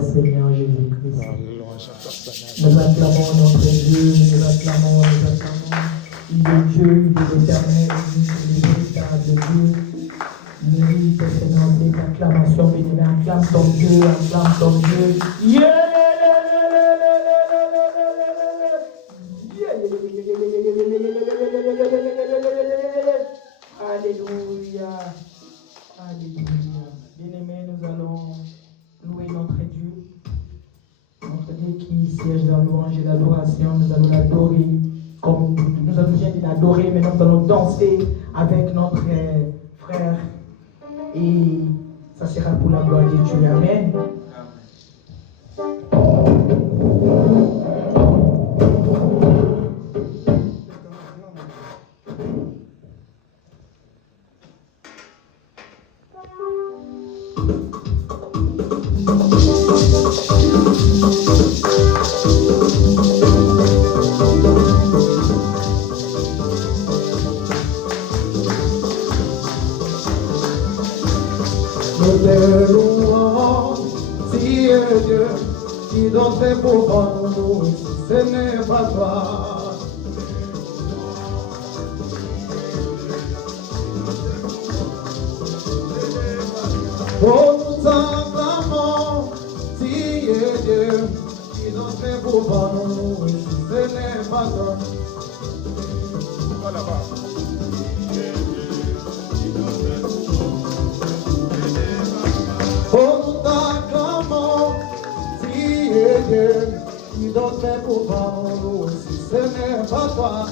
Seigneur Jésus-Christ. Nous acclamons notre Dieu, nous acclamons. Il est Dieu, il est éternel, il est véritable Dieu. Mérite, Seigneur, cette acclamation, béni, acclame ton Dieu, acclame ton Dieu. Alléluia. Alléluia. Bien-aimés, nous allons louer notre Dieu. Notre Dieu qui siège dans louange et l'adoration, nous allons l'adorer comme nous avons bien dit l'adorer, mais nous allons danser avec notre frère et ça sera pour la gloire de Dieu. Amen. Pour nous, ce n'est pas toi. Oh, nous acclamons, si est Dieu, qui nous fait pour nous, ce n'est pas toi. Oh, nous acclamons, si est Dieu, qui nous fait pour nous, ce n'est pas toi.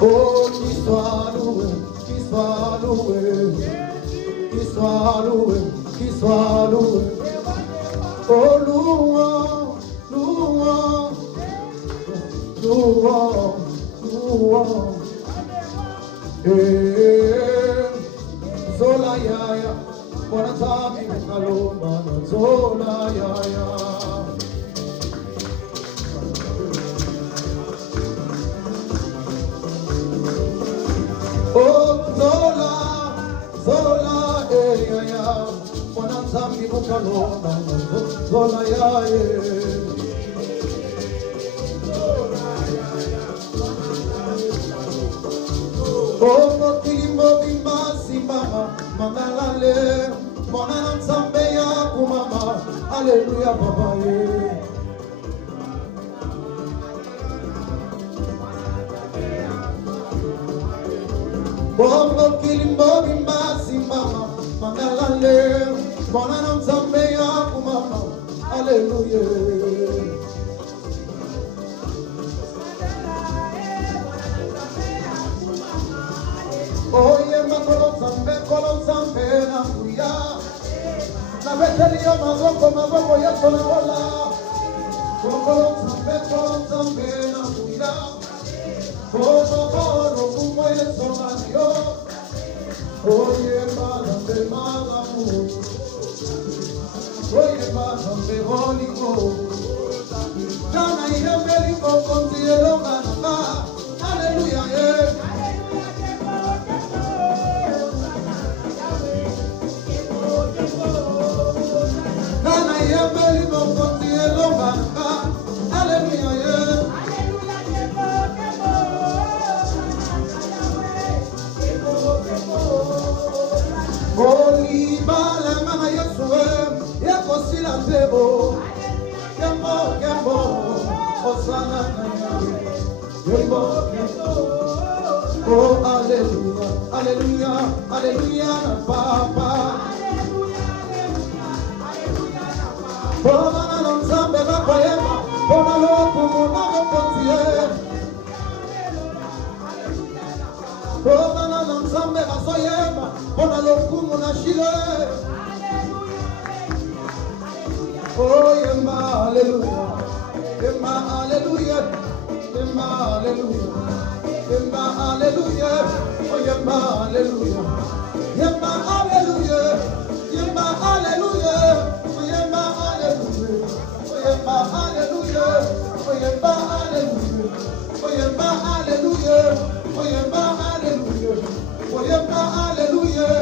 Oh, qu'il soit loué, qu'il soit loué, qu'il soit loué, qu'il soit loué. Oh, louant, louant, louant, louant. Zola yaya, bona tami kaloma, zola yaya. Oh, zola, zola, yaya, bona tami kaloma, zola yaya. Oh, kilimbo bimba simama, mangalale, mwana nzambe ya kumama, Alléluia papa ye. Oh, kilimbo bimba simama, mangalale, mwana nzambe ya kumama, Alléluia. Oye kolon zambe na kuya na beteli ya maboko ya kola kolon zambe na kuya kono kumo ye somanyo oye balambe malamu oye balambe holiko kana ile meliko konti elonga na Alléluia yeah. Oh, Alléluia, Alléluia, Alléluia, Papa. Bona na nzambe bakoyeba, bona lokumu na bokotie. Bona na nzambe Nzambe bazoyeba mpona lokumu na Shilo. Oh yemba haleluya, yemba haleluya, yemba haleluya, yemba haleluya, oh yemba haleluya, yemba haleluya, yemba haleluya, oh yemba haleluya, oh yemba haleluya, oh yemba haleluya, oh yemba haleluya, oh yemba haleluya, oh yemba haleluya,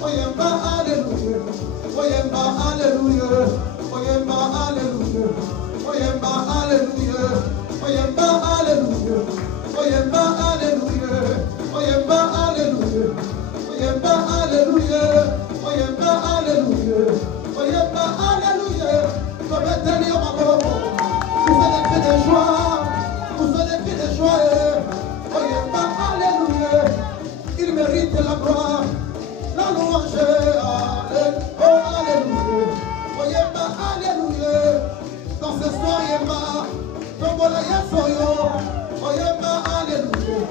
oh yemba haleluya, oh yemba haleluya. Oyemba hallelujah, oyemba hallelujah, oyemba hallelujah, oyemba hallelujah, oyemba hallelujah, oyemba hallelujah, oyemba hallelujah, oyemba hallelujah. Commettez-les au maboko, vous allez faire des joies, vous allez faire des joies. Oyemba hallelujah, il mérite la gloire, la louange. Oh hallelujah. Oyemba hallelujah. Dans ce soir yemba tombola yesoyo. Oyemba hallelujah.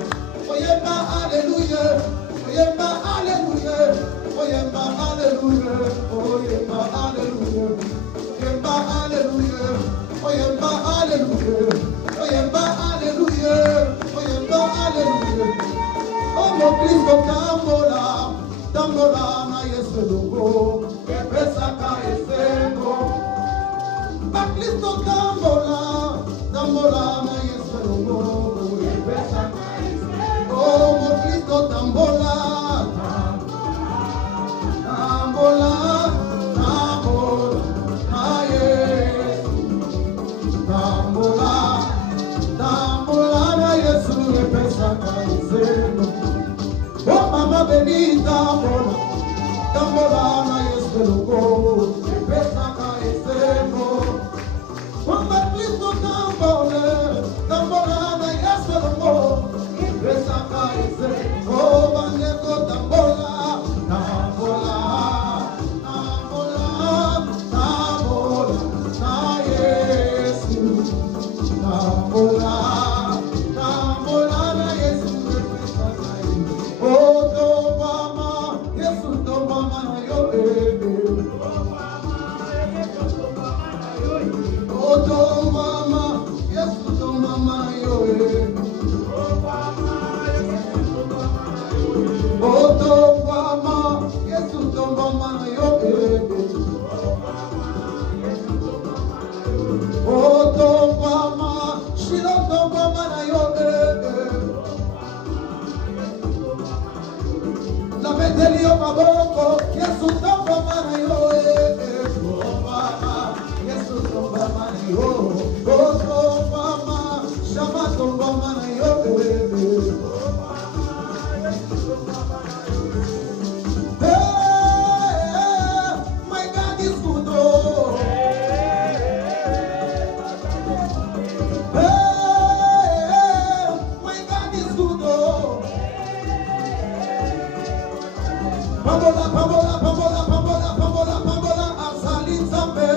Oyemba hallelujah. Oyemba hallelujah. Oyemba hallelujah. Oyemba hallelujah. Oyemba hallelujah. Oyemba hallelujah. Oyemba hallelujah. Oyemba hallelujah. Oh mon Cristo tambola, tambola na Yesu logo. Pesaka esego, Baklisto tambola, tambola na Yesu logo. Pesaka esego, oh Baklisto tambola, tambola, tambola na Yesu, tambola, tambola na Yesu. Pesaka esego, oh mama benita tambola, tambola na Yesu logo. Pesaka esego, Mama Cristo tambola, tambola na Yesu logo. Pesaka esego, Baneko tambola, tambola, tambola, tambola na Yesu, tambola, tambola na Yesu. Pesaka esego, oh tomama, Yesu tomama na yo. Oh mama, yes to mama yo. Oh mama, yes to mama yo. Oh mama, she don't know mama yo. La meteli o maboko, yes to mama yo. Oh mama, shama to mama yo. Hey, my God is good. Hey, my God is good. Pambola, pambola, pambola, pambola, pambola, pambola, azali Nzambe.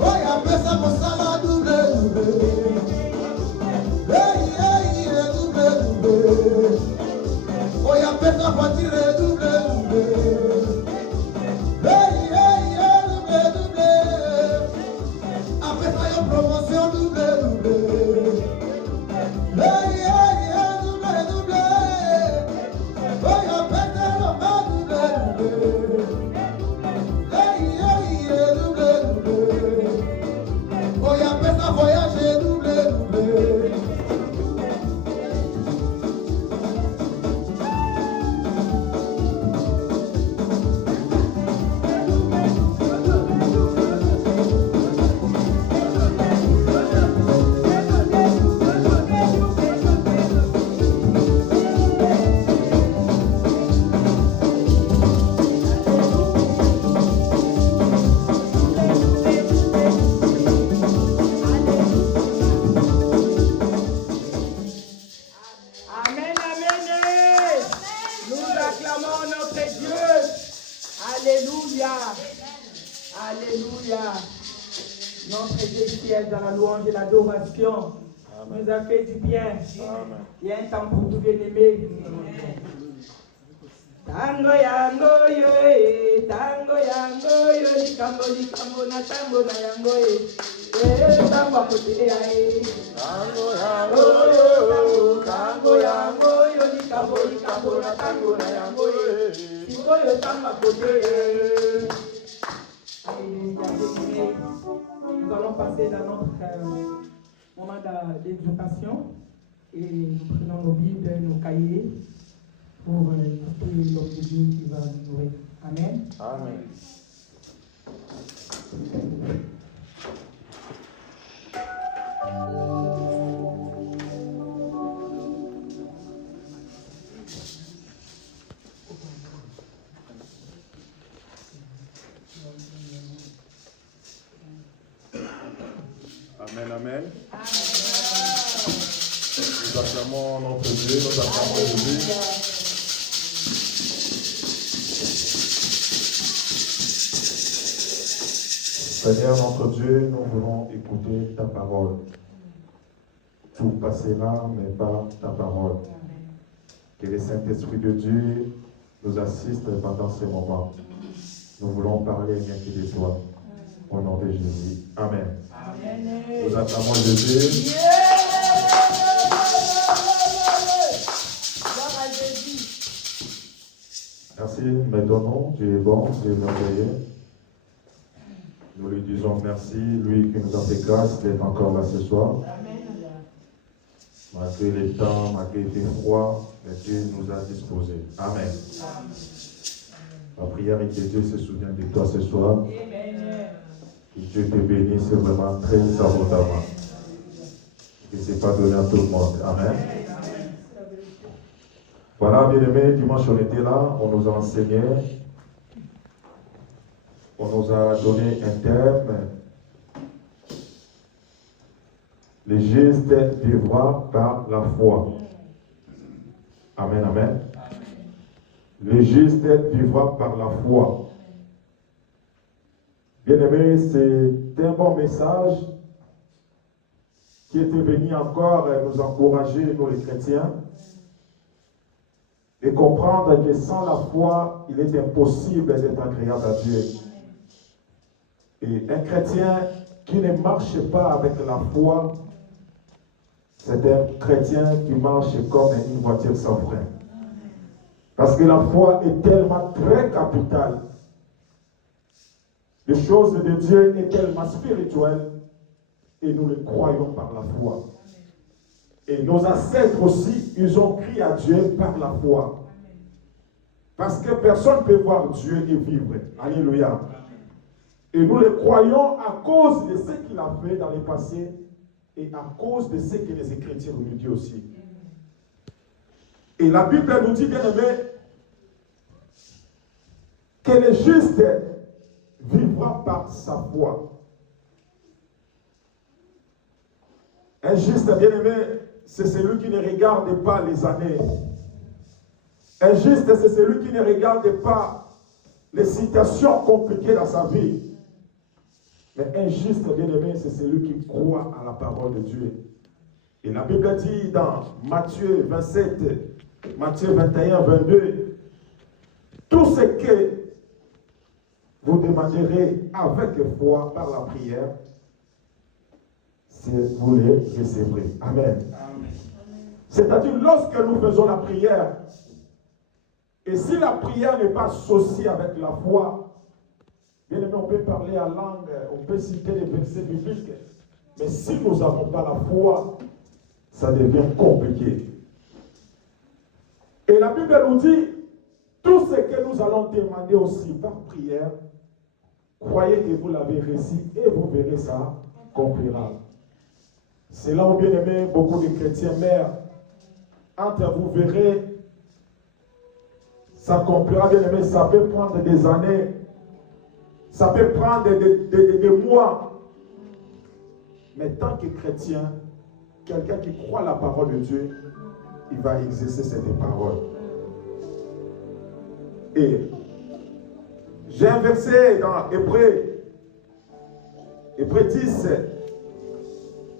Oh, Alléluia. Alléluia. Notre Dieu qui est dans la louange et l'adoration nous a fait du bien. Amen. Il y a un temps pour tout bien-aimé. Tango yango yo tango yango yo likambo na tango na yango tango kote ya tango yango yo likambo na tango na yango sikoyo tango kote. Nous allons passer dans notre moment d'éducation et nous prenons nos Bibles, nos cahiers pour écouter l'homme de Dieu qui va nous nourrir. Amen. Amen. Amen, amen. Nous acclamons notre Dieu, nous acclamons Jésus. Seigneur notre Dieu, nous voulons écouter ta parole. Tout passera, mais pas ta parole. Que le Saint-Esprit de Dieu nous assiste pendant ces moments. Nous voulons parler rien que de toi. Au nom de Jésus. Amen. Amen. Nous acclamons Jésus. Merci, mais donnons, Dieu est bon, Dieu est merveilleux. Nous lui disons merci, lui qui nous a fait grâce d'être encore là ce soir. Malgré les temps, malgré les froids, mais Dieu nous a disposés. Amen. Ma prière est que Dieu se souvienne de toi ce soir. Que Dieu te bénisse vraiment très abondamment. Que ce n'est pas donné à tout le monde. Amen. Voilà, bien-aimés, dimanche on était là, on nous a enseigné, on nous a donné un thème. Le juste vivra par la foi. Amen, amen. Le juste vivra par la foi. Bien-aimés, c'est un bon message qui était venu encore nous encourager, nous les chrétiens, et comprendre que sans la foi, il est impossible d'être agréable à Dieu. Et un chrétien qui ne marche pas avec la foi, c'est un chrétien qui marche comme une voiture sans frein. Parce que la foi est tellement très capitale. Les choses de Dieu est tellement spirituelle et nous le croyons par la foi. Et nos ancêtres aussi, ils ont crié à Dieu par la foi. Parce que personne ne peut voir Dieu et vivre. Alléluia. Et nous le croyons à cause de ce qu'il a fait dans le passé et à cause de ce que les Écritures nous disent aussi. Et la Bible nous dit, bien aimé, que le juste vivra par sa foi. Un juste, bien aimé, c'est celui qui ne regarde pas les années. Un juste, c'est celui qui ne regarde pas les situations compliquées dans sa vie. Mais un juste, bien aimé, c'est celui qui croit à la parole de Dieu. Et la Bible dit dans Matthieu 27, Matthieu 21, 22, tout ce que vous demanderez avec foi par la prière, vous les recevrez. Amen. Amen. C'est-à-dire, lorsque nous faisons la prière, et si la prière n'est pas associée avec la foi, bien aimé, on peut parler en langue, on peut citer les versets bibliques, mais si nous n'avons pas la foi, ça devient compliqué. Et la Bible nous dit, tout ce que nous allons demander aussi par prière, croyez que vous l'avez reçu et vous verrez ça accomplira. C'est là où, bien aimé, beaucoup de chrétiens meurent. Entre vous verrez, ça accomplira, bien aimé, ça peut prendre des années, ça peut prendre des mois. Mais tant que chrétien, quelqu'un qui croit la parole de Dieu, il va exercer cette parole. Et J'ai un verset dans Hébreux 10,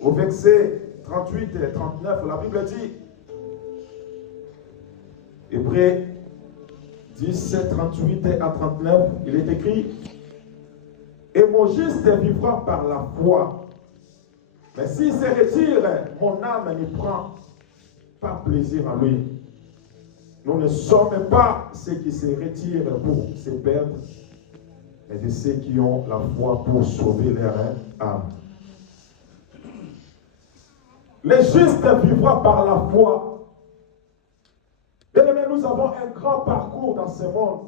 au verset 38 et 39, la Bible dit, Hébreux 10, 38 à 39, il est écrit, et mon juste vivra par la foi. Mais s'il se retire, mon âme n'y prend pas plaisir à lui. Nous ne sommes pas ceux qui se retirent pour se perdre, mais de ceux qui ont la foi pour sauver leur âme. Les justes vivront par la foi. Bien-aimés, nous avons un grand parcours dans ce monde.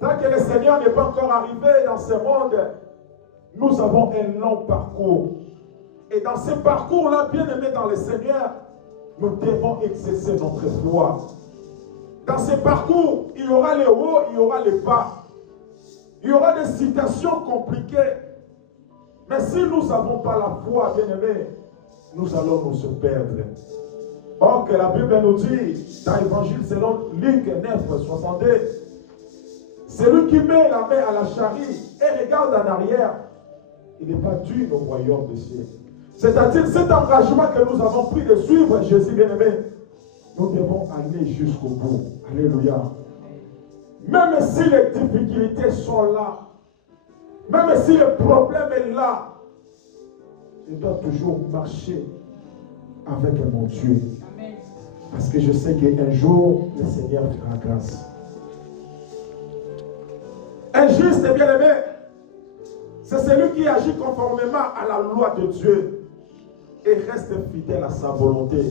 Tant que le Seigneur n'est pas encore arrivé dans ce monde, nous avons un long parcours. Et dans ce parcours-là, bien-aimés dans le Seigneur, nous devons exercer notre foi. Dans ce parcours, il y aura les hauts, il y aura les bas. Il y aura des situations compliquées. Mais si nous n'avons pas la foi, bien-aimés, nous allons nous perdre. Or que la Bible nous dit, dans l'Évangile selon Luc 9, 62, celui qui met la main à la charrie et regarde en arrière, il n'est pas digne au royaume des cieux. C'est-à-dire cet engagement que nous avons pris de suivre Jésus bien-aimé, nous devons aller jusqu'au bout. Alléluia. Même si les difficultés sont là, même si le problème est là, je dois toujours marcher avec mon Dieu. Amen. Parce que je sais qu'un jour, le Seigneur fera grâce. Un juste bien-aimé, c'est celui qui agit conformément à la loi de Dieu et reste fidèle à sa volonté.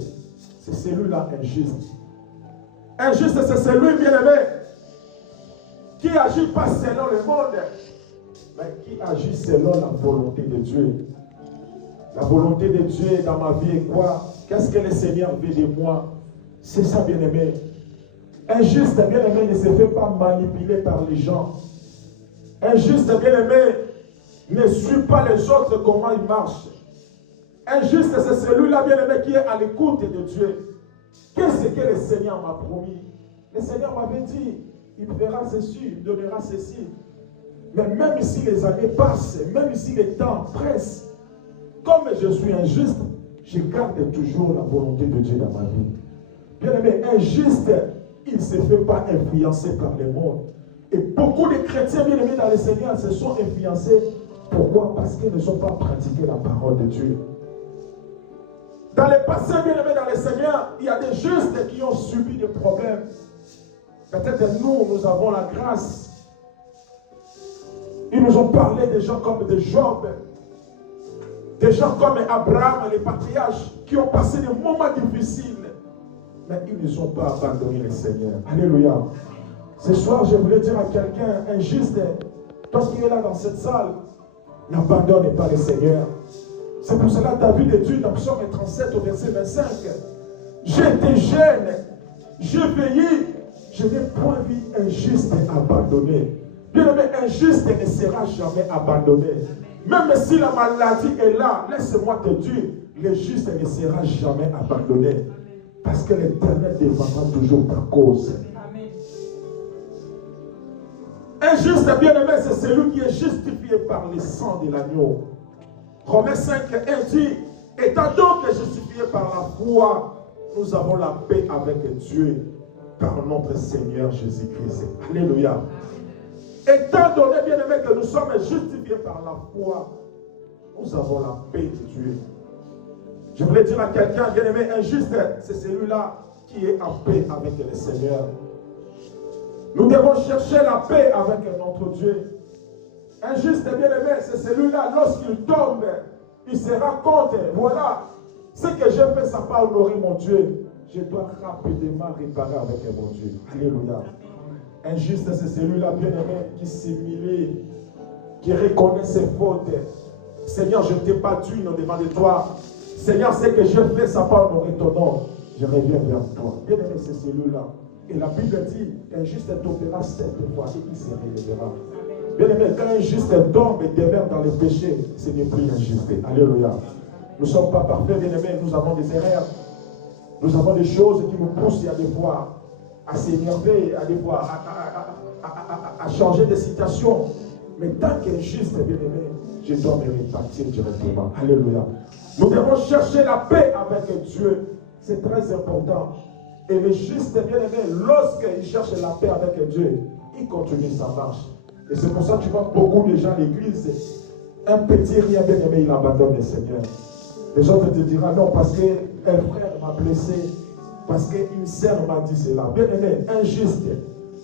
C'est celui-là injuste. Injuste, c'est celui, bien-aimé, qui agit pas selon le monde, mais qui agit selon la volonté de Dieu. La volonté de Dieu dans ma vie est quoi? Qu'est-ce que le Seigneur veut de moi? C'est ça, bien-aimé. Injuste, bien-aimé, ne se fait pas manipuler par les gens. Injuste, bien-aimé, ne suit pas les autres comment ils marchent. Injuste, c'est celui-là, bien-aimé, qui est à l'écoute de Dieu. Qu'est-ce que le Seigneur m'a promis? Le Seigneur m'avait dit, il fera ceci, il donnera ceci. Mais même si les années passent, même si les temps pressent, comme je suis injuste, je garde toujours la volonté de Dieu dans ma vie. Bien-aimé, injuste, il ne se fait pas influencer par le monde. Et beaucoup de chrétiens bien-aimés dans le Seigneur se sont influencés. Pourquoi? Parce qu'ils ne sont pas pratiqués la parole de Dieu. Dans le passé, bien-aimés dans le Seigneur, il y a des justes qui ont subi des problèmes. Peut-être nous avons la grâce. Ils nous ont parlé des gens comme de Job, des gens comme Abraham, les patriarches, qui ont passé des moments difficiles. Mais ils ne sont pas abandonné le Seigneur. Alléluia. Ce soir, je voulais dire à quelqu'un injuste, toi qui es là dans cette salle, n'abandonne pas le Seigneur. C'est pour cela David dit dans Psaume 37 au verset 25, j'étais jeune, je veillais, je n'ai point vu injuste abandonné. Bien-aimé, injuste ne sera jamais abandonné. Même si la maladie est là, laisse-moi te dire, le juste ne sera jamais abandonné. Parce que l'Éternel défendra toujours ta cause. Injuste, bien-aimé, c'est celui qui est justifié par le sang de l'agneau. Romains 5, 1 dit, étant donc justifié par la foi, nous avons la paix avec Dieu par notre Seigneur Jésus-Christ. Alléluia. Étant donné, bien-aimé, que nous sommes justifiés par la foi, nous avons la paix de Dieu. Je voulais dire à quelqu'un, bien-aimé, injuste, c'est celui-là qui est en paix avec le Seigneur. Nous devons chercher la paix avec notre Dieu. Injuste, bien-aimé, c'est celui-là, lorsqu'il tombe, il se rend compte, voilà, ce que j'ai fait, ça n'a pas honoré mon Dieu. Je dois rapidement réparer avec mon Dieu. Alléluia. Injuste, c'est celui-là, bien-aimé, qui s'humilie, qui reconnaît ses fautes. Seigneur, je ne t'ai pas tué devant de toi. Seigneur, ce que j'ai fait, ça n'a pas honoré ton nom. Je reviens vers toi. Bien-aimé, c'est celui-là. Et la Bible dit, injuste tombera 7 fois et il se relèvera. Bien-aimé, quand un juste tombe et demeure dans le péché, ce n'est plus injuste. Alléluia. Nous ne sommes pas parfaits, bien-aimés, nous avons des erreurs. Nous avons des choses qui nous poussent à devoir à s'énerver, à des fois, à changer de situation. Mais tant qu'un juste est bien aimé, je dois me répartir directement. Alléluia. Nous devons chercher la paix avec Dieu. C'est très important. Et le juste est bien aimé, lorsqu'il cherche la paix avec Dieu, il continue sa marche. Et c'est pour ça que tu vois beaucoup de gens à l'église, un petit rien bien aimé, il abandonne le Seigneur. Les autres te diront non, parce qu'un frère m'a blessé, parce qu'une sœur m'a dit cela. Bien aimé, injuste.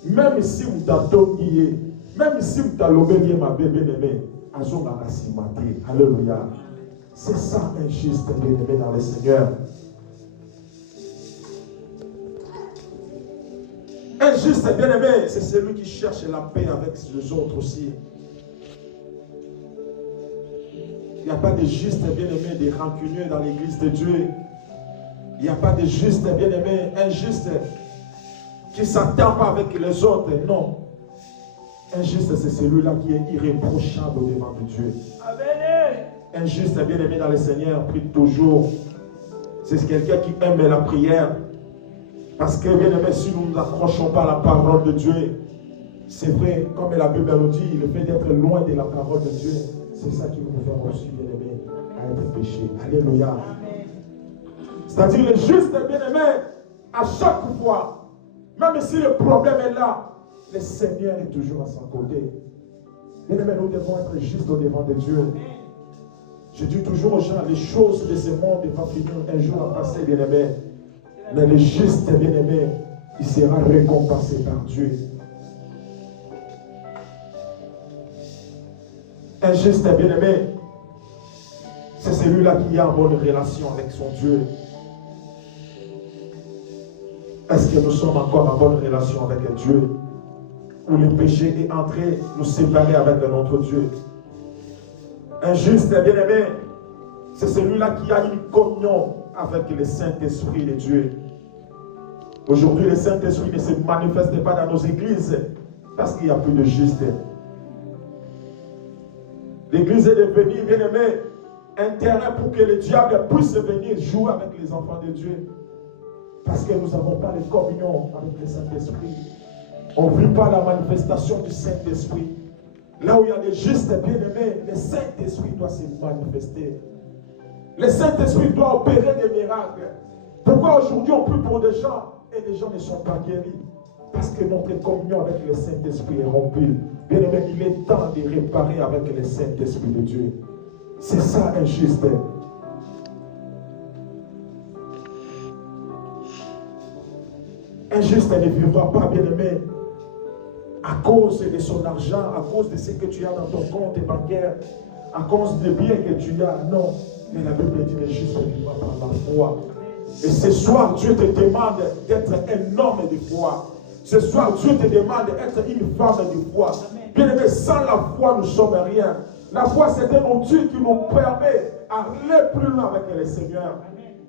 Même si vous t'avez même si vous t'avez ma bien aimé, alléluia. C'est ça injuste, bien aimé dans le Seigneur. Injuste, bien aimé, c'est celui qui cherche la paix avec les autres aussi. Il n'y a pas de juste, bien aimé, des rancuniers dans l'église de Dieu. Il n'y a pas de juste, bien aimé, injuste qui ne s'entend pas avec les autres. Non. Injuste, c'est celui-là qui est irréprochable devant de Dieu. Amen. Injuste, bien aimé dans le Seigneur, prie toujours. C'est quelqu'un qui aime la prière. Parce que, bien aimé, si nous ne nous accrochons pas à la parole de Dieu, c'est vrai, comme la Bible nous dit, le fait d'être loin de la parole de Dieu, c'est ça qui nous fait aussi, bien aimé, à être péché. Alléluia. C'est-à-dire, le juste, bien aimé, à chaque fois, même si le problème est là, le Seigneur est toujours à son côté. Bien aimé, nous devons être justes au devant de Dieu. Je dis toujours aux gens, les choses de ce monde vont finir un jour à passer, bien aimé. Mais le juste, bien aimé, il sera récompensé par Dieu. Un juste, bien aimé, c'est celui-là qui a une bonne relation avec son Dieu. Est-ce que nous sommes encore en bonne relation avec Dieu? Où le péché est entré, nous séparer avec notre Dieu. Un juste, bien aimé, c'est celui-là qui a une communion avec le Saint-Esprit de Dieu. Aujourd'hui, le Saint-Esprit ne se manifeste pas dans nos églises parce qu'il n'y a plus de juste. L'église est devenue, bien aimé, un terrain pour que le diable puisse venir jouer avec les enfants de Dieu. Parce que nous n'avons pas de communion avec le Saint-Esprit. On ne vit pas la manifestation du Saint-Esprit. Là où il y a des justes bien-aimés, le Saint-Esprit doit se manifester. Le Saint-Esprit doit opérer des miracles. Pourquoi aujourd'hui on prie pour des gens et les gens ne sont pas guéris? Parce que notre communion avec le Saint-Esprit est rompue. Bien-aimé, il est temps de réparer avec le Saint-Esprit de Dieu. C'est ça injuste. Injuste ne vivra pas, bien-aimé, à cause de son argent, à cause de ce que tu as dans ton compte bancaire, à cause des biens que tu as. Non, mais la Bible dit que juste vivra par la foi. Et ce soir, Dieu te demande d'être un homme de foi. Ce soir, Dieu te demande d'être une femme de foi. Bien-aimé, sans la foi, nous ne sommes rien. La foi, c'est un outil qui nous permet d'aller plus loin avec le Seigneur.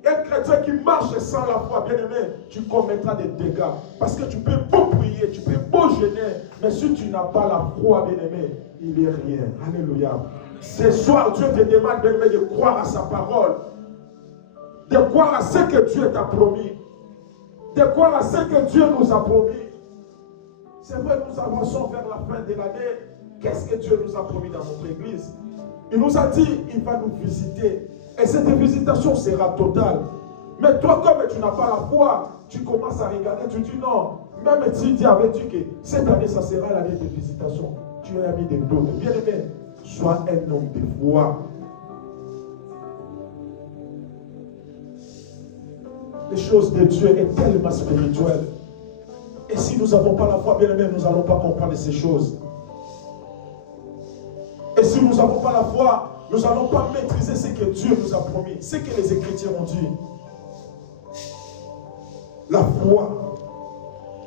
Un chrétien qui marche sans la foi, bien-aimé, tu commettras des dégâts. Parce que tu peux beau prier, tu peux beau jeûner, mais si tu n'as pas la foi, bien-aimé, il n'est rien. Alléluia. Ce soir, Dieu te demande, bien-aimé, de croire à sa parole. De croire à ce que Dieu t'a promis. De croire à ce que Dieu nous a promis. C'est vrai que nous avançons vers la fin de l'année. Qu'est-ce que Dieu nous a promis dans notre église? Il nous a dit, il va nous visiter. Et cette visitation sera totale. Mais toi, comme tu n'as pas la foi, tu commences à regarder, tu dis non. Même si Dieu avait dit que cette année, ça sera l'année de visitation. Tu as mis des doutes. Bien aimé, sois un homme de foi. Les choses de Dieu sont tellement spirituelles. Et si nous n'avons pas la foi, bien aimé, nous n'allons pas comprendre ces choses. Et si nous n'avons pas la foi, nous n'allons pas maîtriser ce que Dieu nous a promis, ce que les Écritures ont dit. La foi,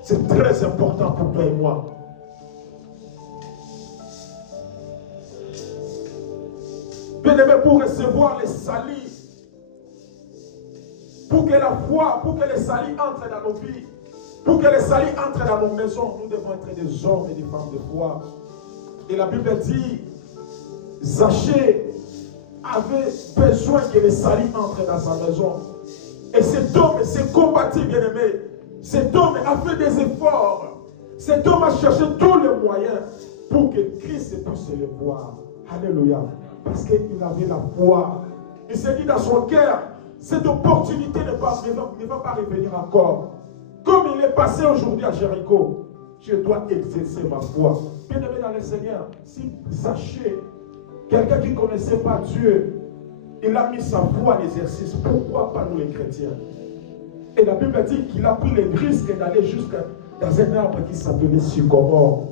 c'est très important pour toi et moi. Bien aimé, pour recevoir les salis, pour que la foi, pour que les salis entrent dans nos vies, pour que les salis entrent dans nos maisons, nous devons être des hommes et des femmes de foi. Et la Bible dit, Zachée avait besoin que les salis entrent dans sa maison. Et cet homme s'est combattu, bien aimé. Cet homme a fait des efforts. Cet homme a cherché tous les moyens pour que Christ puisse le voir. Alléluia. Parce qu'il avait la foi. Il s'est dit dans son cœur, cette opportunité ne va pas revenir encore. Comme il est passé aujourd'hui à Jéricho, je dois exercer ma foi. Bien-aimé dans le Seigneur, si sachez, quelqu'un qui ne connaissait pas Dieu, il a mis sa foi en exercice. Pourquoi pas nous les chrétiens? Et la Bible dit qu'il a pris le risque d'aller jusqu'à dans un arbre qui s'appelait Sycomore.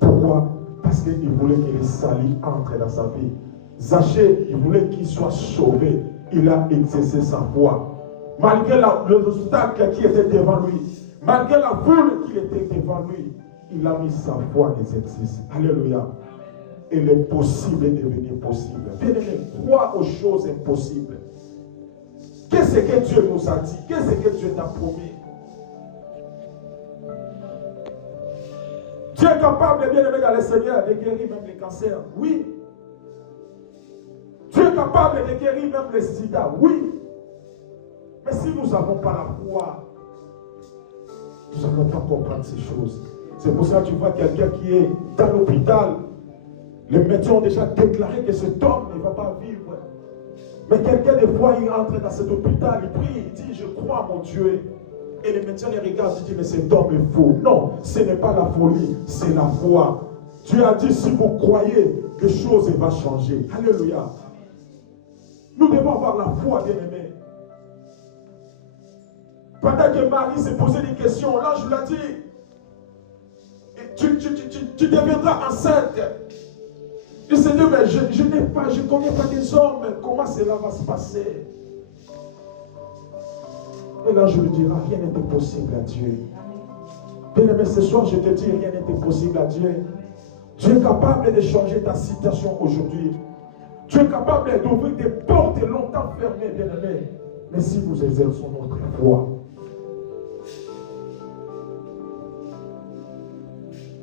Pourquoi? Parce qu'il voulait que les salis entrent dans sa vie. Zachée, il voulait qu'il soit sauvé. Il a exercé sa foi. Malgré l'obstacle qui était devant lui, malgré la foule qui était devant lui, il a mis sa foi en exercice. Alléluia. Et le possible est devenu possible. Bien-aimé, crois aux choses impossibles. Qu'est-ce que Dieu nous a dit? Qu'est-ce que Dieu t'a promis? Dieu est capable, bien-aimé dans le Seigneur, de guérir même les cancers. Oui. Dieu est capable de guérir même les sida. Oui. Mais si nous n'avons pas la foi, nous n'allons pas comprendre ces choses. C'est pour ça que tu vois quelqu'un qui est dans l'hôpital. Les médecins ont déjà déclaré que cet homme ne va pas vivre. Mais quelqu'un, des fois, il entre dans cet hôpital, il prie, il dit, je crois à mon Dieu. Et les médecins les regardent, ils disent, mais cet homme est faux. Non, ce n'est pas la folie, c'est la foi. Dieu a dit, si vous croyez, les choses vont changer. Alléluia. Nous devons avoir la foi, bien-aimés. Pendant que Marie s'est posé des questions, l'ange lui a dit, tu deviendras enceinte. Il s'est dit, mais je ne connais pas des hommes, comment cela va se passer? Et là, je lui dirai, rien n'est impossible à Dieu. Bien-aimé, ce soir, je te dis, rien n'est impossible à Dieu. Dieu est capable de changer ta situation aujourd'hui. Dieu est capable d'ouvrir des portes longtemps fermées, bien-aimé. Mais si nous exerçons notre foi,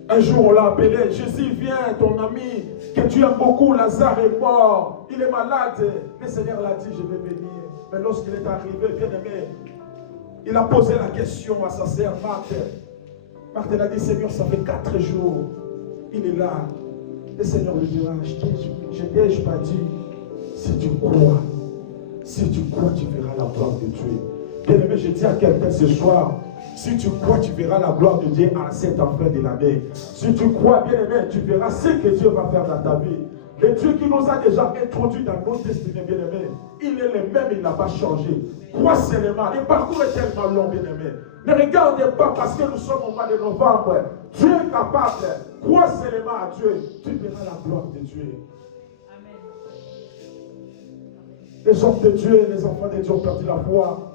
un jour, on l'a appelé, Jésus, viens, ton ami, que tu aimes beaucoup, Lazare est mort, il est malade. Le Seigneur l'a dit, je vais venir. Mais lorsqu'il est arrivé, bien aimé, il a posé la question à sa sœur Marthe. Marthe a dit, Seigneur, ça fait 4 jours. Il est là. Le Seigneur lui dira, je n'ai pas dit, si tu crois, tu verras la gloire de Dieu. Bien aimé, je dis à quelqu'un ce soir, si tu crois, tu verras la gloire de Dieu à cette fin de l'année. Si tu crois, bien aimé, tu verras ce que Dieu va faire dans ta vie. Le Dieu qui nous a déjà introduits dans nos destinées, bien aimé, il est le même, il n'a pas changé. Crois seulement, le parcours est tellement long, bien aimé. Ne regardez pas parce que nous sommes au mois de novembre. Dieu est capable. Crois seulement à Dieu, tu verras la gloire de Dieu. Amen. Les hommes de Dieu, les enfants de Dieu ont perdu la foi.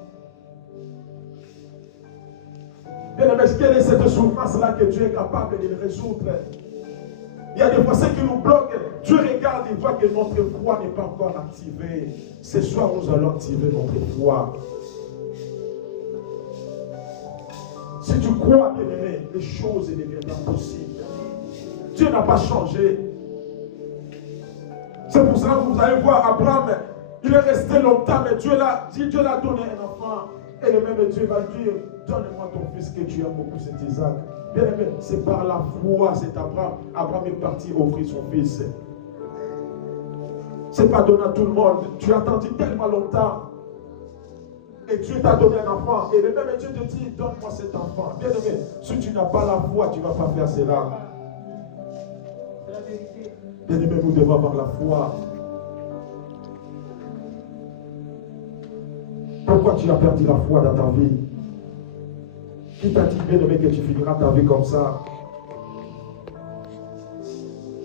Bien aimé, quelle est cette souffrance-là que Dieu est capable de résoudre? Il y a des fois, ce qui nous bloque, Dieu regarde et voit que notre foi n'est pas encore activée. Ce soir, nous allons activer notre foi. Si tu crois, bien aimé, les choses deviendront possibles. Dieu n'a pas changé. C'est pour ça que vous allez voir Abraham, il est resté longtemps, mais Dieu l'a donné un enfant. Et le même Dieu va dire, donne-moi ton fils que tu aimes beaucoup, c'est Isaac. Bien aimé, c'est par la foi, c'est Abraham. Abraham est parti offrir son fils. C'est pas donné à tout le monde. Tu as attendu tellement longtemps. Et Dieu t'a donné un enfant. Et le même Dieu te dit, donne-moi cet enfant. Bien aimé, si tu n'as pas la foi, tu ne vas pas faire cela. Bien aimé, nous devons avoir la foi. Pourquoi tu as perdu la foi dans ta vie? Qui t'a dit, bien aimé, que tu finiras ta vie comme ça?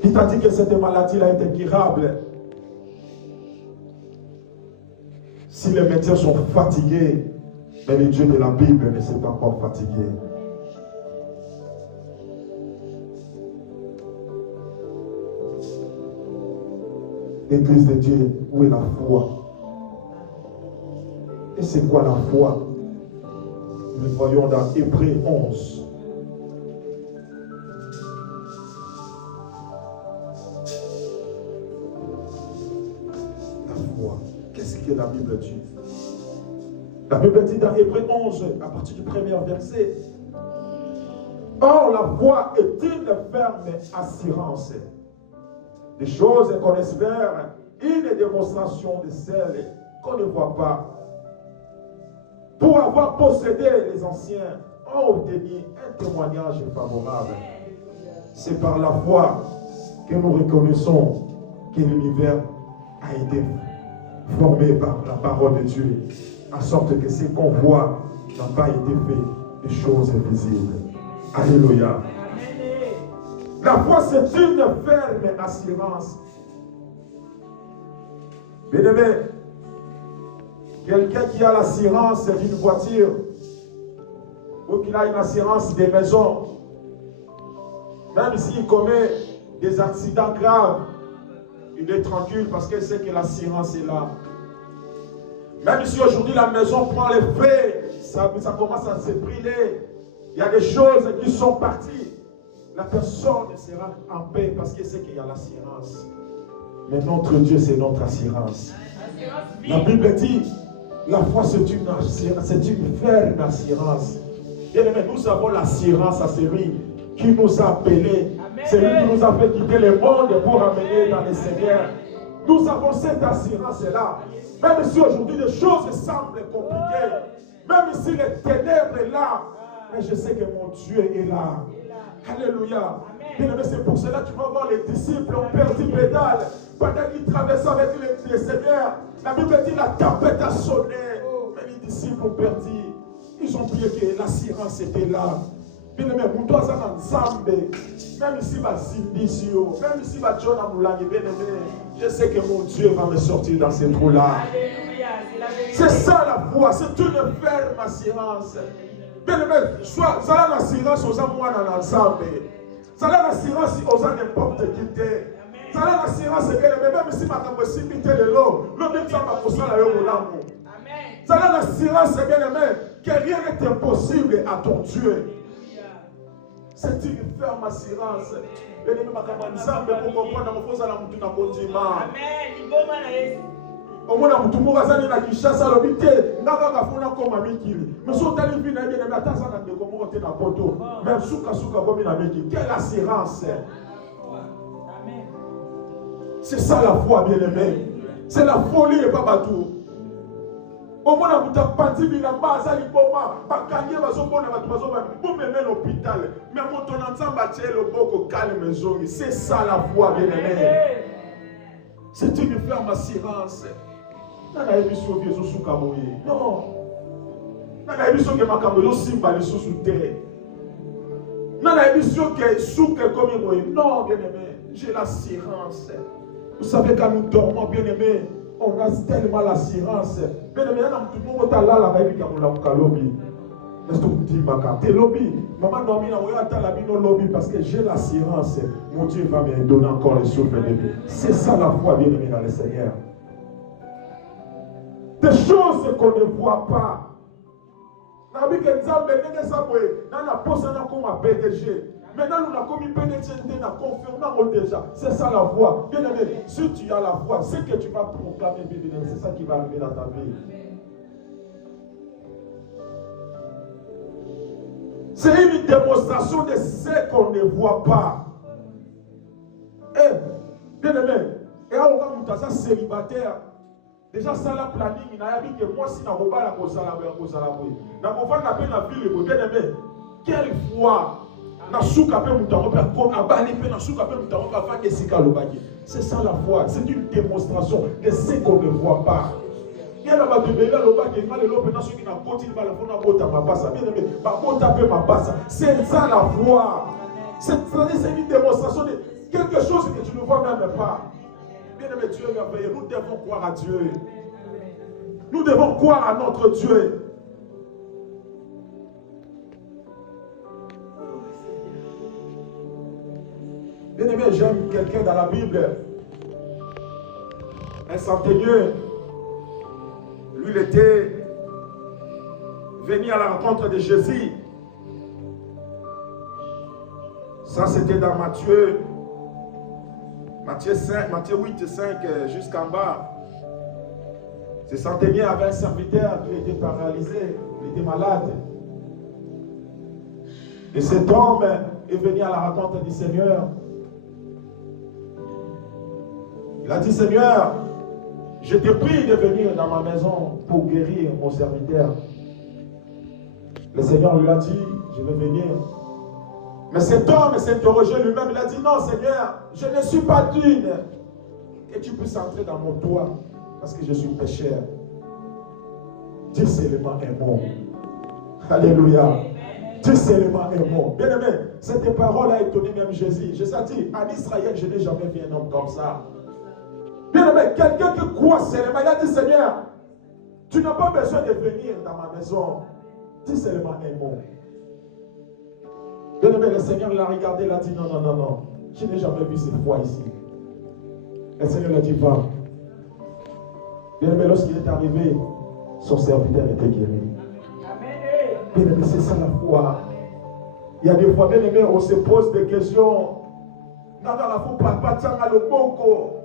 Qui t'a dit que cette maladie-là est incurable? Si les médecins sont fatigués, mais le Dieu de la Bible ne s'est pas encore fatigué. Église de Dieu, où est la foi? Et c'est quoi la foi? Nous voyons dans Hébreux 11. La foi. Qu'est-ce que la Bible dit? La Bible dit dans Hébreux 11, à partir du premier verset, or la foi est une ferme assurance des choses qu'on espère, une démonstration de celles qu'on ne voit pas. Pour avoir possédé les anciens, ont obtenu un témoignage favorable. C'est par la foi que nous reconnaissons que l'univers a été formé par la parole de Dieu, en sorte que ce qu'on voit n'a pas été fait des choses invisibles. Alléluia. La foi, c'est une ferme assurance. Bien-aimé, quelqu'un qui a l'assurance d'une voiture ou qu'il a une assurance des maisons, même s'il commet des accidents graves, il est tranquille parce qu'il sait que l'assurance est là. Même si aujourd'hui la maison prend les feux, ça commence à se brûler, il y a des choses qui sont parties. La personne sera en paix parce qu'il sait qu'il y a l'assurance. Mais notre Dieu, c'est notre assurance. La Bible dit, la foi, c'est une ferme assurance. Bien-aimé, nous avons l'assurance à celui qui nous a appelés. C'est lui qui nous a fait quitter le monde pour amener dans le Seigneur. Nous avons cette assurance-là. Même si aujourd'hui les choses semblent compliquées, même si les ténèbres est là, mais je sais que mon Dieu est là. Alléluia. Bien-aimé, c'est pour cela que tu vas voir les disciples ont perdu pédale pendant qu'ils traversaient avec le Seigneur. La Bible dit la tempête a sonné, mais les disciples ont perdu. Ils ont prié que l'assurance était là. Bien-aimé, pour toi, ça dans Zambé, même ici, même ici, John Amoulangi, bien-aimé, je sais que mon Dieu va me sortir dans ces trous-là. C'est ça la foi, c'est une ferme assurance. Bien-aimé, soit ça l'assurance aux amours dans l'ensemble. Ça l'assurance aux gens n'importe qui t'est. Ça l'assurance, bien-aimé, même si ma possibilité de l'eau, l'homme est en pour ça, ça l'assurance, bien-aimé, que rien n'est impossible à ton Dieu. C'est une ferme assurance. Bien-aimé, ma camarade, pour comprendre, il faut ça la mouture dans mon dimanche. Amen. Au moins, tout le monde a dit que chasse à l'habité, n'a pas fait comme Amikili. Mais si on t'a dit que bien aimé, attends, ça n'a pas commenté dans le poteau. Même souka comme il a dit. Quelle assurance! C'est ça la foi, bien aimé. C'est la folie et pas bateau. Au moins, on a pas dit que la base à l'iboma, pas gagner, va se bonner, pour me mettre à l'hôpital. Mais mon ton ensemble a tiré le beau calme maison. C'est ça la foi, bien aimé. C'est une ferme assurance. Non. Nana émission que makambo simba les sous terre. Nana émission que sous que comme non bien aimé, j'ai l'assurance. Vous savez quand nous dormons bien aimé, on a tellement l'assurance. Bien aimé, tout le monde est là la baby comme la lobby. Mais tout dit makam, t'es lobby. Maman dormi na oya ta la bino lobby parce que j'ai l'assurance. Mon Dieu va me donner encore le souffle de vie. C'est ça la foi bien aimé dans le Seigneur. Des choses qu'on ne voit pas. Nabi que Nzambe nenge sabwe, nana posa na comme PDG. Maintenant nous avons commis PDG, nous avons confirmé déjà. C'est ça la foi. Bien aimé, si tu as la foi, c'est que tu vas proclamer, c'est ça qui va arriver dans ta vie. C'est une démonstration de ce qu'on ne voit pas. Bien aimé, et on va nous dire célibataire. Déjà, ça la planning, il a dit que moi, si je ne vais pas la cause, je vais la ville, bien aimé. Quelle foi! C'est ça la foi, c'est une démonstration de ce qu'on ne voit pas. C'est ça la foi. C'est une démonstration de quelque chose que tu ne vois même pas. Bien aimé, Dieu est merveilleux. Nous devons croire à Dieu. Nous devons croire à notre Dieu. Bien aimé, j'aime quelqu'un dans la Bible. Un centenier. Lui, il était venu à la rencontre de Jésus. Ça, c'était dans Matthieu 8, 5 jusqu'en bas. Ce centenier avait un serviteur qui était paralysé, il était malade. Et cet homme est venu à la rencontre du Seigneur. Il a dit, Seigneur, je te prie de venir dans ma maison pour guérir mon serviteur. Le Seigneur lui a dit, je vais venir. Mais cet homme s'interrogeait lui-même, il a dit, non Seigneur, je ne suis pas digne que tu puisses entrer dans mon toit parce que je suis pécheur. Dis seulement un mot. Alléluia. Dis seulement un mot. Bien aimé, cette parole a étonné même Jésus. Jésus a dit, en Israël, je n'ai jamais vu un homme comme ça. Bien aimé, quelqu'un qui croit seulement, il a dit, Seigneur, tu n'as pas besoin de venir dans ma maison. Dis seulement un mot. Bien aimé, le Seigneur l'a regardé, il a dit, non, non, non, non. Je n'ai jamais vu cette foi ici. Le Seigneur lui a dit, va. Bien aimé, lorsqu'il est arrivé, son serviteur était guéri. Bien aimé, c'est ça la foi. Il y a des fois, bien aimé, on se pose des questions. Dans la foi, papa, tiens, le boko.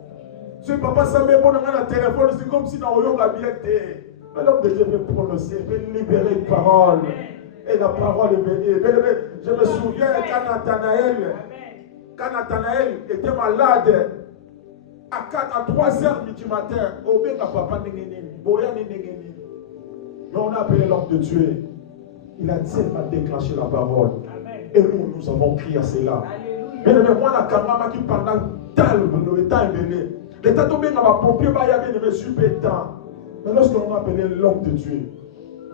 Si papa s'en met bon dans le téléphone, c'est comme si dans le yoga bien été. Mais l'homme de Dieu peut prononcer, peut libérer une parole. Et la parole est venue. Bien aimé, je me souviens quand Nathanaël était malade, à 3h du matin, au bien papa mais on a appelé l'homme de Dieu. Il a tellement déclenché la parole. Et nous avons crié à cela. Mais moi, la camarade qui pendant le temps est venu. Le temps tombé dans ma pompier, il y avait des super temps. Mais lorsqu'on a appelé l'homme de Dieu,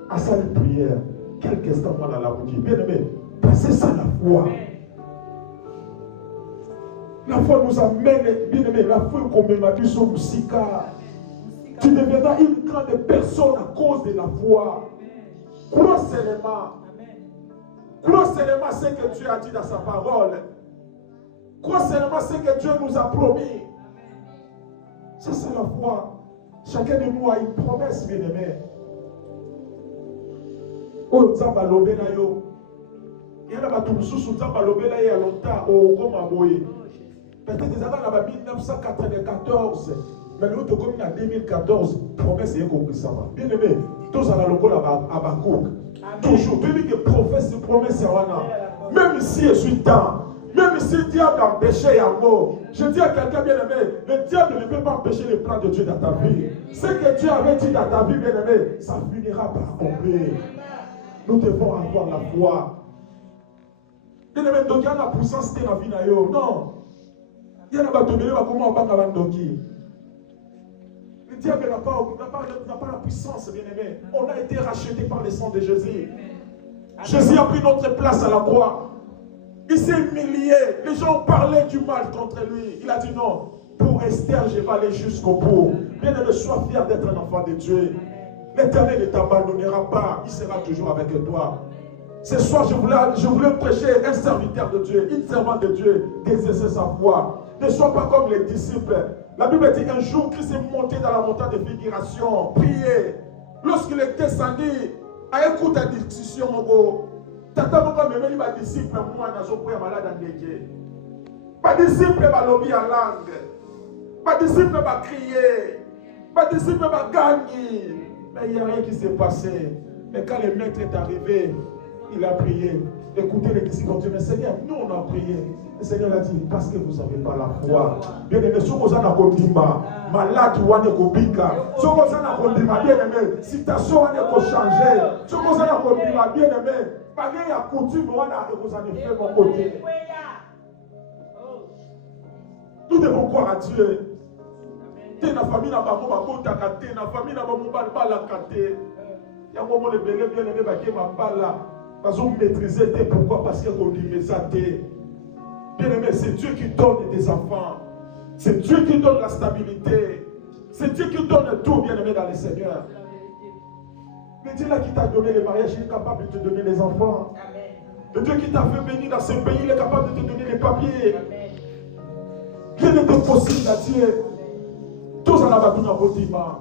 à sa prière, quelques instants dans la route, bien aimé, passez ça la foi. La foi nous amène, bien aimé, la foi qu'on met ma vie sur Moussika. Tu deviendras une grande personne à cause de la foi. Crois seulement. Crois seulement ce que Dieu a dit dans sa parole. Crois seulement ce que Dieu nous a promis. Ça, c'est la foi. Chacun de nous a une promesse, bien aimé. Oh, Nzamba lobela yo. Il y a des gens qui Nzamba lobela il y a longtemps. Oh, comme Aboye. Peut-être que ça va en 1994. Mais nous, comme en 2014, promesse est compris ça. Bien aimé, tous à la locale à Bakouk. Toujours, depuis que promesse est même ici, je suis temps. Même si le diable a empêché un mot, je dis à quelqu'un bien aimé, le diable ne peut pas empêcher les plans de Dieu dans ta vie. Ce que Dieu avait dit dans ta vie, bien aimé, ça finira par accomplir. Nous devons avoir la foi. Bien aimé, donc il y a la puissance de la vie. Non. Il y a la bataille, comment on va faire doki. Le diable n'a pas la puissance, bien aimé. On a été racheté par le sang de Jésus. Jésus a pris notre place à la croix. Il s'est humilié. Les gens parlaient du mal contre lui. Il a dit non. Pour Esther, je vais aller jusqu'au bout. Bien aimé, sois fier d'être un enfant de Dieu. L'Éternel ne t'abandonnera pas. Il sera toujours avec toi. Ce soir, je voulais prêcher un serviteur de Dieu, une servante de Dieu, d'exercer sa foi. Ne sois pas comme les disciples. La Bible dit un jour, Christ est monté dans la montagne de figuration, prier. Lorsqu'il est descendu, à écouter la discussion, tata moko memeli ba disciple moi na zo poya malade ndeke. Ba disciple ba lobi en langue. Ba disciple ba crier. Ba disciple ba gagner. Mais il n'y a rien qui s'est passé. Mais quand le maître est arrivé, il a prié. Écoutez les disciples ont dit, mais Seigneur, nous on a prié. Le Seigneur a dit, parce que vous n'avez pas la foi. Bien aimé, si vous avez un malade ou un kobika, si vous avez un bien aimé, situation va changer. Si vous avez un bien aimé, pareil à coutume, vous avez fait mon côté. Nous devons croire à Dieu. La famille n'a pas la famille n'a pas la kate. Il y a un moment de bien aimé, parce qu'on maîtrisait. Pourquoi? Parce qu'on dit ça. Bien aimé, c'est Dieu qui donne des enfants. C'est Dieu qui donne la stabilité. C'est Dieu qui donne tout, bien aimé, dans le Seigneur. Le Dieu là qui t'a donné les mariages, il est capable de te donner les enfants. Le Dieu qui t'a fait venir dans ce pays, il est capable de te donner les papiers. Rien n'est impossible à Dieu. Tous en avaient un bâtiment.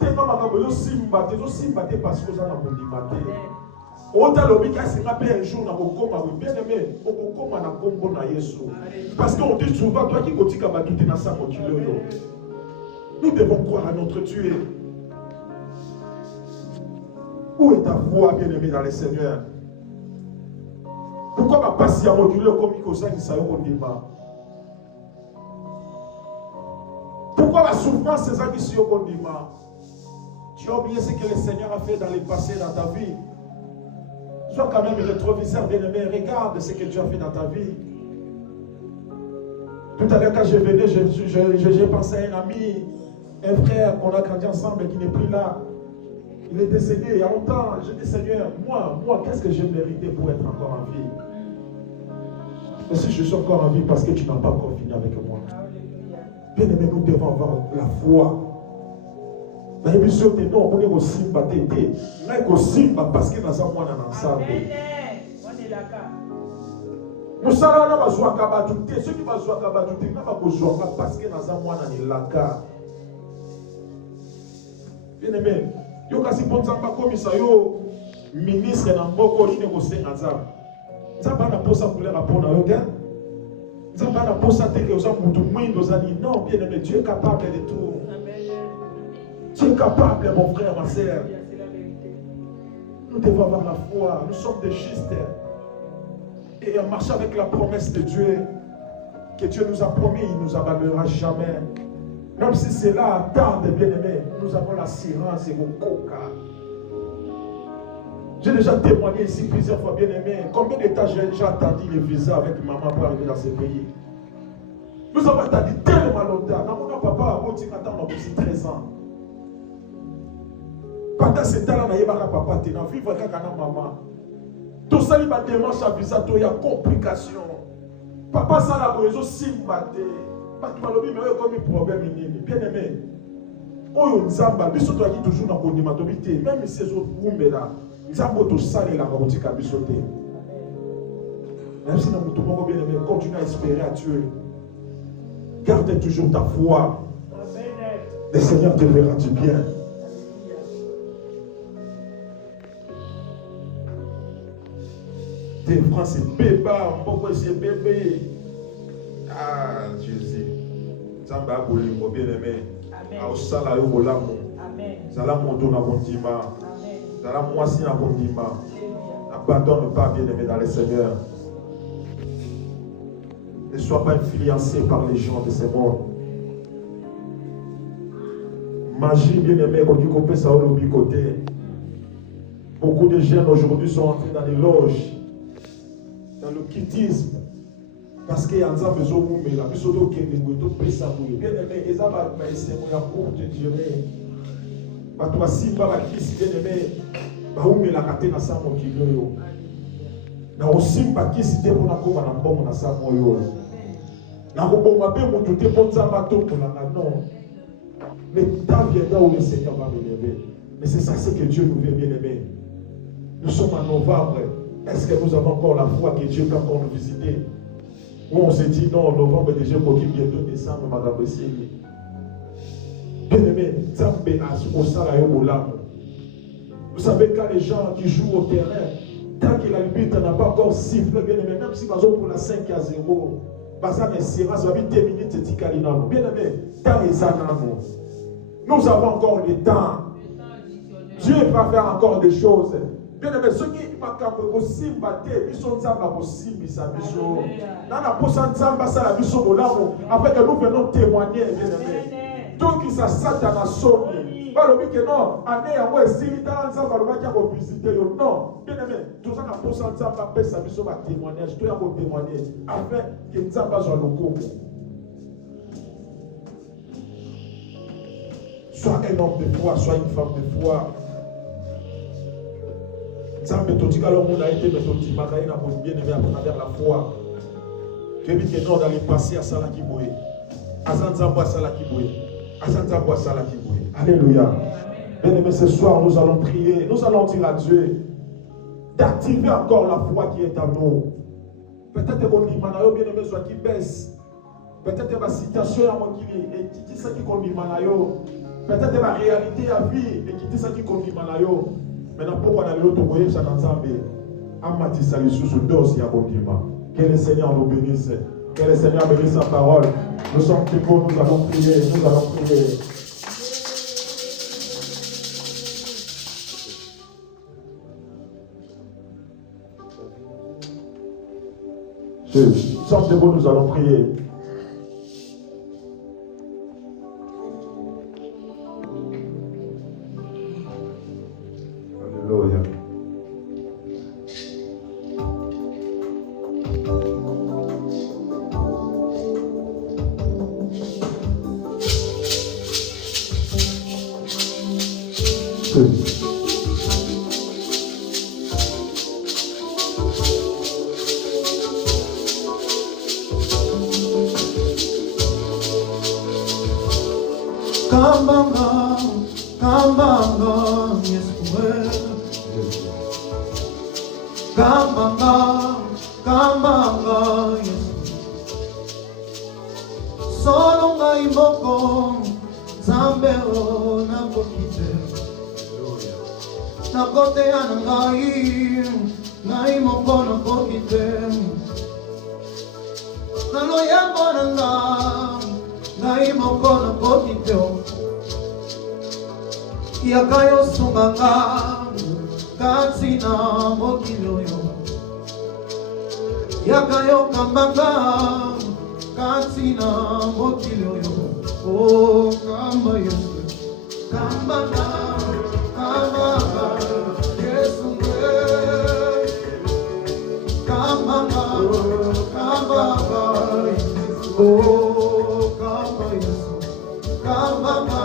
Tellement de simba parce que vous en avez bâtiment. Autant le bika c'est un jour dans Bokoma, bien aimé, Bokoma na Kombo na Yesu. Parce qu'on dit souvent, toi qui continue à battre dans sa motilio. Nous devons croire à notre Dieu. Où est ta foi, bien-aimé dans le Seigneur? Pourquoi ma passion a modulé comme il s'est débat? Pourquoi la souffrance est qui sur le débat? Tu as oublié ce que le Seigneur a fait dans le passé dans ta vie. Sois quand même rétroviseur, bien-aimé. Regarde ce que tu as fait dans ta vie. Tout à l'heure, quand je venais, j'ai pensé à un ami, un frère qu'on a grandi ensemble et qui n'est plus là. Il est décédé il y a longtemps. J'ai dit, Seigneur, moi, qu'est-ce que j'ai mérité pour être encore en vie? Et si je suis encore en vie, parce que tu n'as pas encore fini avec moi. Bien aimé, nous devons avoir la foi. Dans l'émission, nous on est au Simba, parce que nous avons un ensemble. Nous savons que nous avons un ceux qui vont jouer à Kabadouté, nous avons joué parce que nous avons un laka. Bien aimé, yo kasi ponzamba komisa yo ministre na mboko line ko senga nzamba. Nzamba na posa couleur apona yo ga. Nzamba na posa te ke oza mutu mwindo zani. Non, bien aimé, Dieu est capable de tout. Tu es capable, mon frère, ma sœur. Nous devons avoir la foi. Nous sommes des justes. Et on marche avec la promesse de Dieu. Que Dieu nous a promis, il ne nous abandonnera jamais. Même si c'est là, tarde, bien aimé, nous avons l'assurance et mon coca. J'ai déjà témoigné ici plusieurs fois, bien aimé. Combien de temps j'ai attendu le visa avec maman pour arriver dans ce pays? Nous avons attendu tellement longtemps. Mon papa a dit qu'on a aussi 13 ans. Pendant ce temps-là, on a papa, tu as vivre avec maman. Tout ça, il m'a démarché à visa, il y a complication. Papa, ça l'a besoin de s'imbater. Parce que je me comme un problème. Bien aimé. Oyo nzamba, biso toi qui toujours dans le matobité, même si ces autres boumbe là, nzamba to sale la rotika biso te. Même si nous tout bien aimé, continue à espérer à Dieu. Garde toujours ta foi. Le Seigneur te verra du bien. Tes frères, c'est bébé, pourquoi c'est bébé? Ah, Jésus. Zamba bolingo bien aimé. Au sala yo bolamo. Zala moto na bondima. Zala mwasi na bondima. N'abandonne pas bien aimé dans le Seigneur. Ne sois pas influencé par les gens de ce monde. Magie bien aimé, quand tu coupes ça au côté. Beaucoup de jeunes aujourd'hui sont entrés dans les loges, dans le quitisme. Parce qu'il y a un peu de gens qui ont fait des choses. Bien aimé, ils ont fait pour te dire. Tu vas si pas la crise, bien aimé, tu vas faire la sa motivation. Na osimba kisi te pona ko na mbomo na sa moyo. Na ko bomba pe mutu te ponza bato pona non. Mais ta viendra où le Seigneur va m'élever. Mais c'est ça ce que Dieu nous veut, bien aimé. Nous sommes en novembre. Est-ce que nous avons encore la foi que Dieu peut encore nous visiter? Ou on se dit non, novembre déjà pour qu'il bientôt décembre, madame Bessini. Bien aimé, Zambé a au salaire au lame. Vous savez quand les gens qui jouent au terrain, tant que l'arbitre n'a pas encore sifflé, bien aimé, même si par exemple pour la 5 à 0, Bazan et Sira, ça va vite 10 minutes, c'est Tikalinano. Bien aimé, tant les anneaux. Nous avons encore le temps. Dieu va faire encore des choses. Bien aimé, ceux qui m'ont aussi battu, ils sont aussi mis à biso. Dans la poche Zamba, ça la biso bolamo, afin que nous venons témoigner, bien aimé. Donc ils s'assatent à la sonne. Pas le que non, année à moi, si dans Zamba, le mec qui a visité, non. Bien aimé, tout ça, la poche Zamba, ça biso va témoigner, je dois témoigner, afin que Zamba soit le coup. Sois un homme de foi, sois une femme de foi. Nzambe totika le monde a été méthodique, Makaïna pour bien aimé à travers la foi. Que non dans le passé à Salakiboé. Azanzambo à Salakiboé. Azanzambo à Salakiboé. Alléluia. Bien aimé, ce soir nous allons prier, nous allons dire à Dieu d'activer encore la foi qui est en nous. Peut-être qu'on dit manayo bien aimé soit qui baisse. Peut-être ma situation à mon qui et qui dit ça qui conduit manayo. Peut-être ma réalité à vie et qui dit ça qui conduit manayo. Maintenant, pourquoi on a l'autre moyen, ça n'a pas été amatissé sous dose, il y a bon climat. Que le Seigneur nous bénisse. Que le Seigneur bénisse sa parole. Nous sommes plus beaux, nous allons prier, nous allons prier. Sommes debout, nous allons prier. Alléluia. Kambanga, kambanga, Yeshua. Kambanga, kambanga, Yeshua. Solo ngai moko, Nzambe o nakokite. Nakoteya na ngai moko nakokite. Naloyambo na ngai moko nakokite. Yakayo sunganga katina mokili oyo. Yakayo kambanga katina mokili oyo. Oh kamba Yesu, kambanga, kambanga Yesu we. Kambanga, kambanga oh kamba Yesu, kambanga.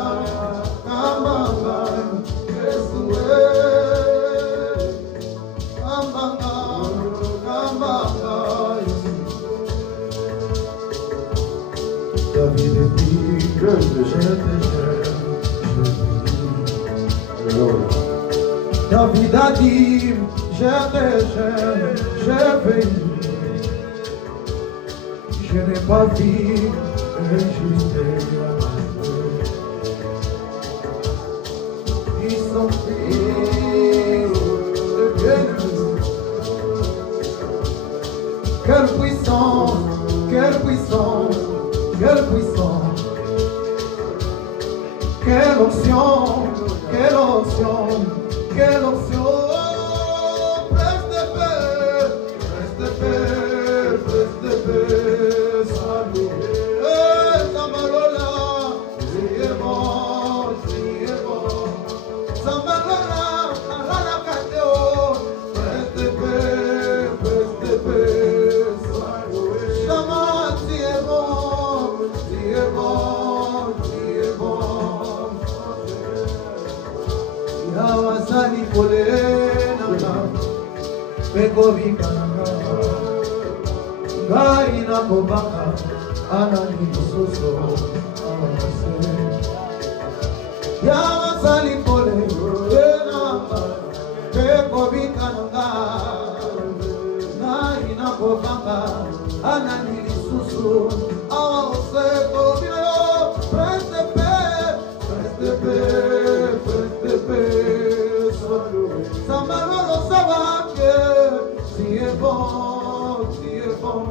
David a dit, je t'aime, je vais. Je n'ai pas vu injustice. Ils sont fils de Dieu. Quelle puissance, quelle puissance, quelle puissance. Quelle onction, quelle onction, quelle onction. Presse de paix, salut. Samalola, c'est bon, c'est bon. Samalola, alala kateo. Presse de paix, salut. Sama, c'est bon, c'est bon, c'est bon. Yawasani pole nanga, peko vika nanga. Ngai na kobanga, anani mususo, awase. Yawasani pole nanga, peko vika nanga. Ngai na kobanga, anani mususo, awase. Kobina yo, presse de paix, presse de paix, presse de paix. Sambalolo sabake, si est bon, si est bon.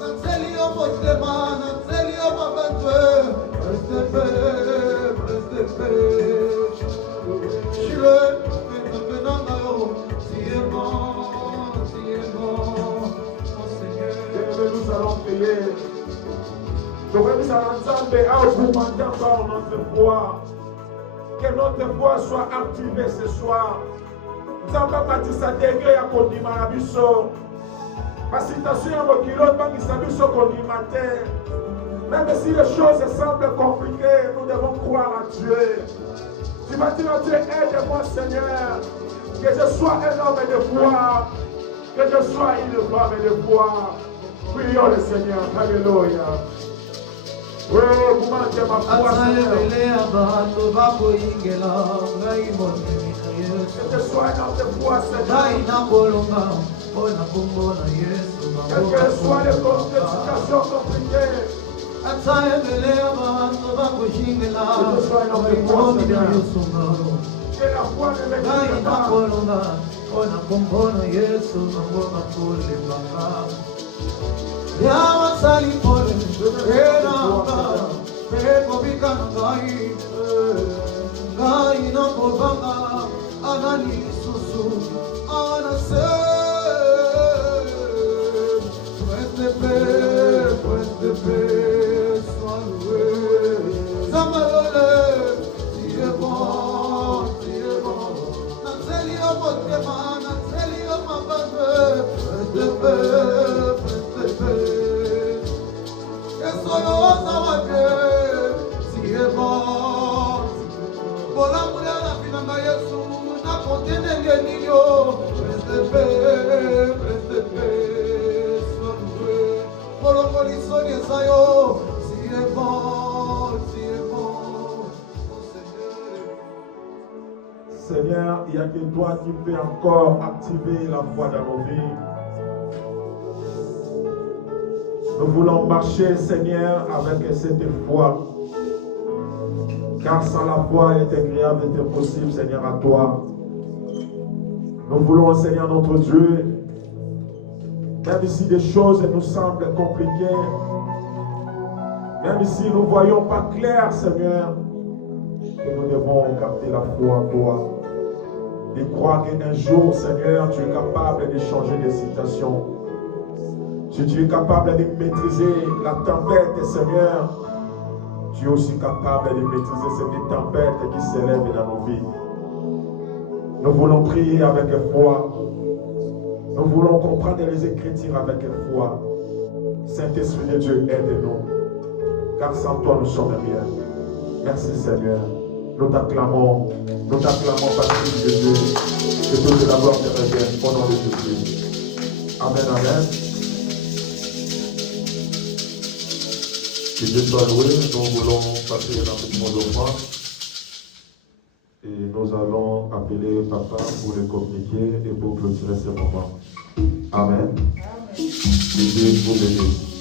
Nanselio motema, nanselio mabantwe, presse de paix, presse de paix. Chile, maintenant si est bon, si est bon, mon Seigneur. Nous allons prier. Nous allons ensemble à augmenter encore notre foi. Que notre foi soit activée ce soir. Nous allons bâtir sa degré à Kondima na biso. Ma citation à Mokilo, Bangisa biso Kondima terre. Même si les choses semblent compliquées, nous devons croire à Dieu. Tu vas dire à Dieu, aide-moi Seigneur, que je sois un homme de foi, que je sois une femme de foi. Prions le Seigneur, alléluia. Oh, augmente ma foi, Seigneur. Que je sois un homme de foi, Seigneur. Quelles que soient les situations compliquées. Que je sois un homme de foi, Seigneur. Que la foi ne me quitte pas. Yawasali pole, enanga, peko vika ngai, ngai na kobanga, anani susu, anase, presse de Seigneur, il n'y a que toi qui peux encore activer la foi dans nos vies. Nous voulons marcher, Seigneur, avec cette foi. Car sans la foi, il est agréable et impossible, Seigneur, à toi. Nous voulons, Seigneur, notre Dieu, même si des choses nous semblent compliquées, même si nous ne voyons pas clair, Seigneur, que nous devons garder la foi en toi. Et croire qu'un jour, Seigneur, tu es capable de changer les situations. Si tu es capable de maîtriser la tempête, Seigneur, tu es aussi capable de maîtriser cette tempête qui s'élève dans nos vies. Nous voulons prier avec foi. Nous voulons comprendre les Écritures avec foi. Saint-Esprit de Dieu, aide-nous. Car sans toi, nous sommes rien. Merci, Seigneur. Nous t'acclamons, Père de Dieu, que toute la gloire te revienne au nom de Jésus. Amen, amen. Que Dieu soit loué, nous voulons passer dans ce moment d'offrande et nous allons appeler Papa pour le communiquer et pour clôturer ce moment. Amen. Que Dieu vous bénisse.